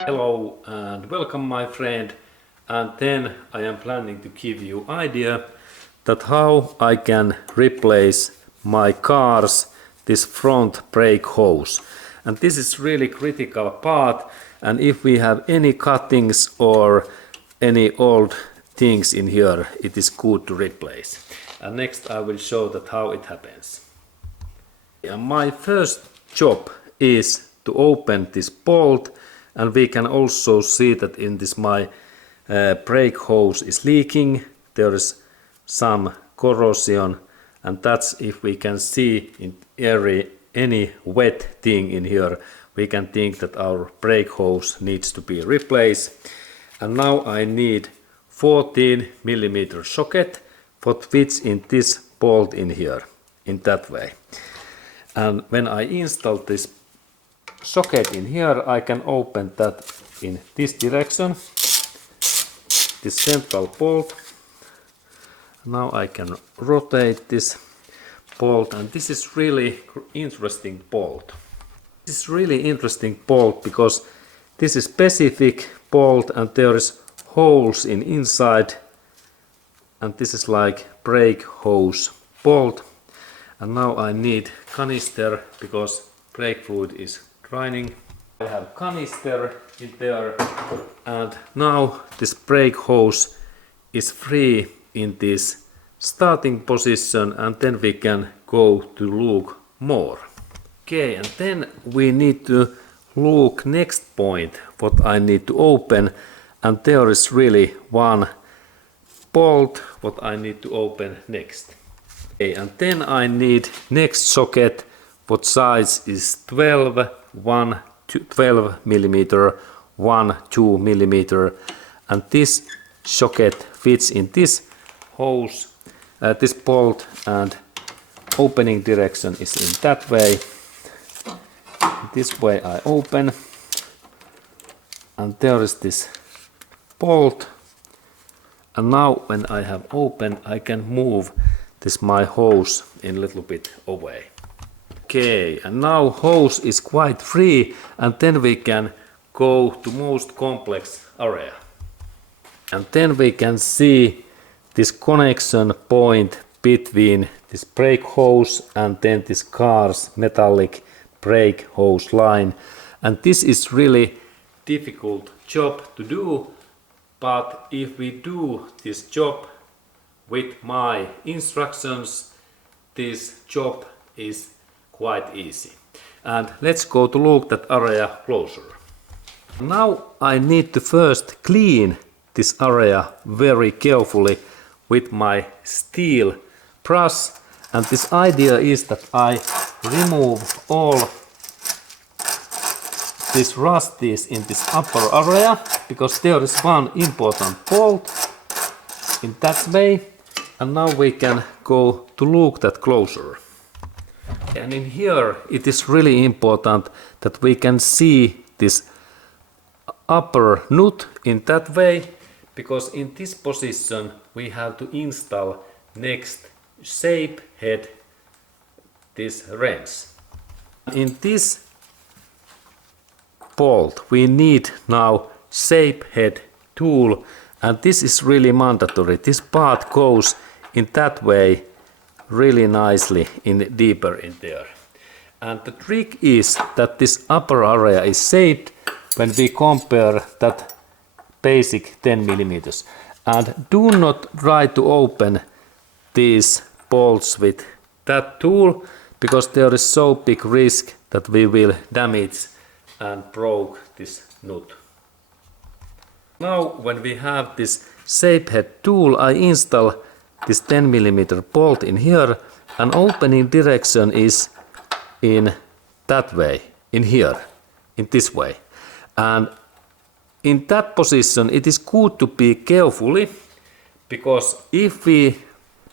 Hello and welcome my friend, and then I am planning to give you idea that how I can replace my car's this front brake hose. And this is really critical part, and if we have any cuttings or any old things in here, it is good to replace. And next I will show that how it happens. And my first job is to open this bolt, and we can also see that in this my brake hose is leaking. There is some corrosion, and that's if we can see in any wet thing in here, we can think that our brake hose needs to be replaced. And now I need 14mm socket what fits in this bolt in here, in that way. And when I install this socket in here, I can open that in this direction, this central bolt. Now I can rotate this bolt, and this is really interesting bolt. This is really interesting bolt because this is specific bolt and there is holes in inside, and this is like brake hose bolt. And now I need canister because brake fluid is draining. I have canister in there, and now this brake hose is free in this starting position, and then we can go to look more. Okay, and then we need to look next point what I need to open, and there is really one bolt what I need to open next. Okay, and then I need next socket what size is 12mm, 2mm, and this socket fits in this hose, this bolt, and opening direction is in that way. This way I open, and there is this bolt, and now when I have opened, I can move this my hose in a little bit away. Okay, and now hose is quite free, and then we can go to most complex area. And then we can see this connection point between this brake hose and then this car's metallic brake hose line. And this is really difficult job to do, but if we do this job with my instructions, this job is quite easy. And let's go to look that area closer. Now I need to first clean this area very carefully with my steel brush, and this idea is that I remove all these rusties in this upper area, because there is one important bolt in that way. And now we can go to look that closer. And in here it is really important that we can see this upper nut in that way, because in this position we have to install next shape head, this wrench. In this bolt we need now shape head tool, and this is really mandatory. This part goes in that way really nicely in deeper in there. And the trick is that this upper area is shaped when we compare that basic 10mm. And do not try to open these bolts with that tool, because there is so big risk that we will damage and broke this nut. Now when we have this shape head tool, I install this 10mm bolt in here, and opening direction is in that way, in here, in this way. And in that position it is good to be carefully, because if we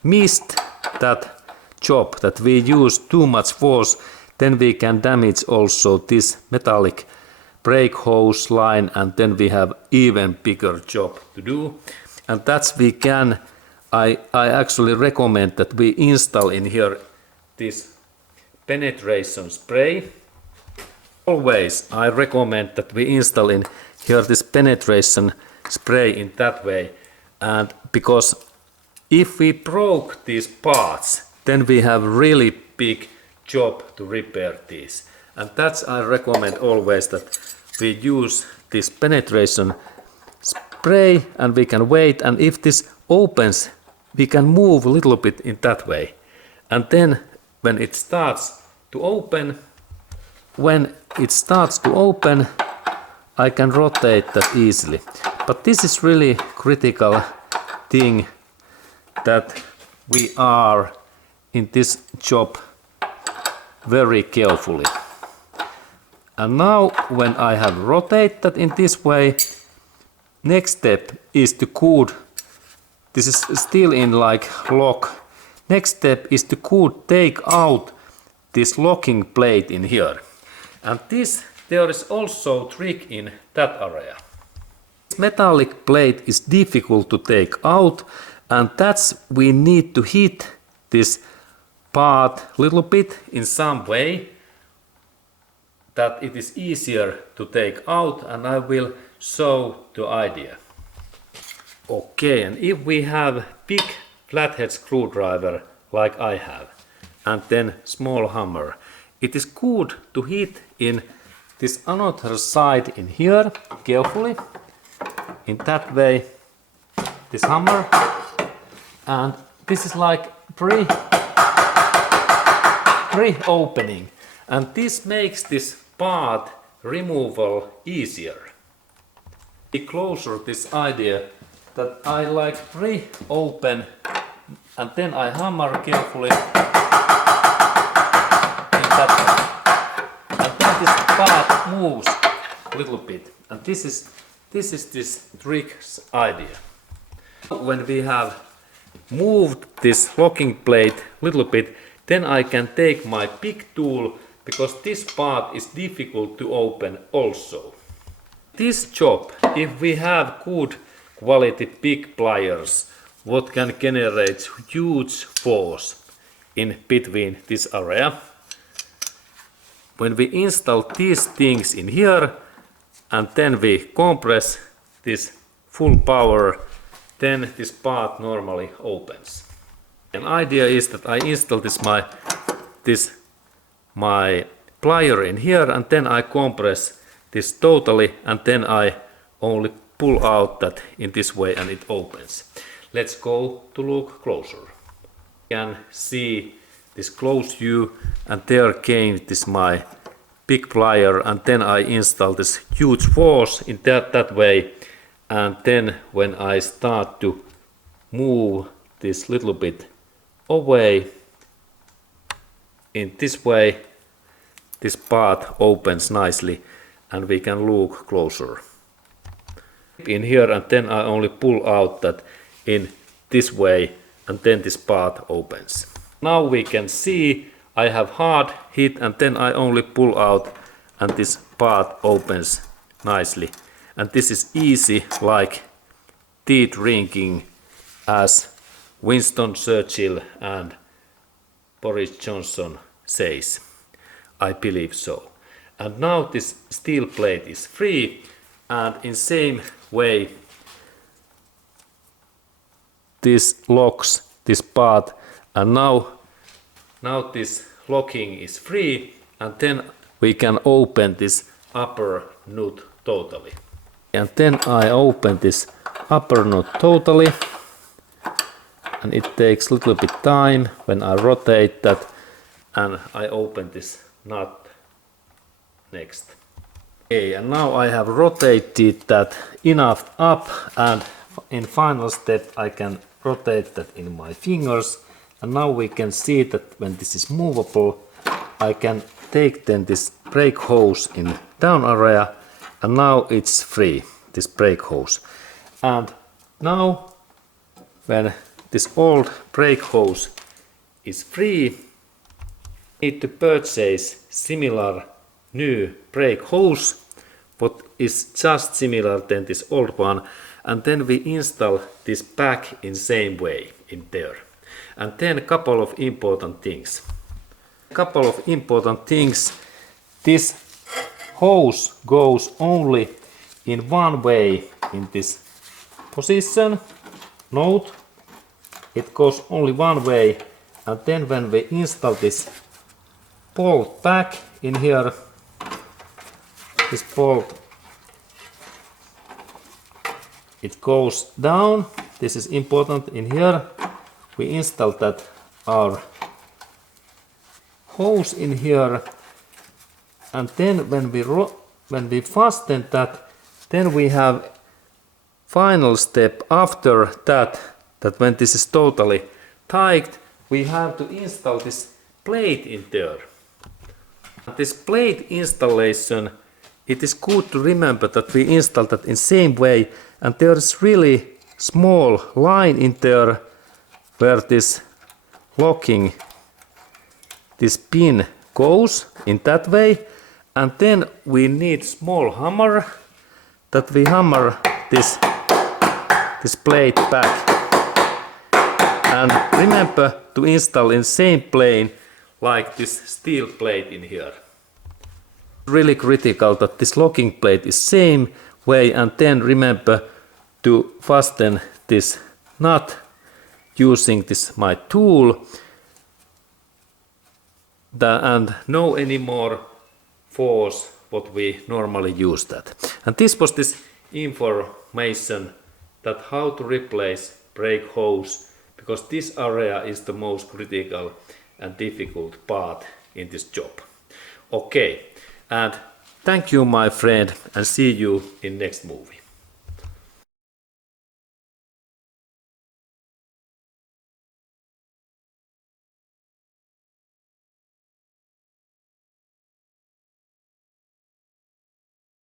missed that job, that we use too much force, then we can damage also this metallic brake hose line, and then we have even bigger job to do. And that's we can, I actually recommend that we install in here this penetration spray. Always I recommend that we install in here this penetration spray in that way, and because if we broke these parts, then we have really big job to repair these, and that's I recommend always that we use this penetration spray, and we can wait, and if this opens we can move a little bit in that way, and then when it starts to open, I can rotate that easily. But this is really critical thing that we are in this job very carefully. And now when I have rotated in this way, next step is to this is still in like lock. Next step is to take out this locking plate in here. And there is also trick in that area. This metallic plate is difficult to take out, and that's we need to hit this part a little bit in some way that it is easier to take out, and I will show the idea. Okay, and if we have big flathead screwdriver like I have, and then small hammer, it is good to hit in this another side in here carefully, in that way, this hammer, and this is like pre-opening, and this makes this part removal easier. Be closer this idea that I like pre-open, and then I hammer carefully in that way. And then this part moves a little bit, and this is this trick's idea. When we have moved this locking plate a little bit, then I can take my big tool, because this part is difficult to open also. This job, if we have good quality big pliers, what can generate huge force in between this area. When we install these things in here, and then we compress this full power, then this part normally opens. An idea is that I install my plier in here, and then I compress this totally, and then I only pull out that in this way and it opens. Let's go to look closer. You can see this close view, and there came this my big plier, and then I install this huge force in that way, and then when I start to move this little bit away in this way, this part opens nicely, and we can look closer in here, and then I only pull out that in this way, and then this part opens. Now we can see I have hard hit, and then I only pull out, and this part opens nicely, and this is easy like tea drinking, as Winston Churchill and Boris Johnson says. I believe so. And now this steel plate is free, and in same way this locks this part, and now this locking is free, and then we can open this upper nut totally. And then I open this upper nut totally, and it takes a little bit time when I rotate that, and I open this nut next. Okay, and now I have rotated that enough up, and in final step I can rotate that in my fingers, and now we can see that when this is movable, I can take then this brake hose in down area, and now it's free, this brake hose. And now when this old brake hose is free, I need to purchase similar new brake hose, what is just similar than this old one, and then we install this back in same way in there. And then a couple of important things. A couple of important things. This hose goes only in one way in this position. Note, it goes only one way, and then when we install this bolt back in here, this bolt, it goes down. This is important in here. We install that our hose in here, and then when we fasten that, then we have final step after that when this is totally tight, we have to install this plate in there. This plate installation, it is good to remember that we install that in same way, and there is really small line in there where this locking, this pin goes in that way, and then we need small hammer that we hammer this plate back. And remember to install in same plane like this steel plate in here. Really critical that this locking plate is same way, and then remember to fasten this nut using this my tool, and no any more force what we normally use that. And this was this information that how to replace brake hose, because this area is the most critical and difficult part in this job. Okay, and thank you my friend, and see you in next movie.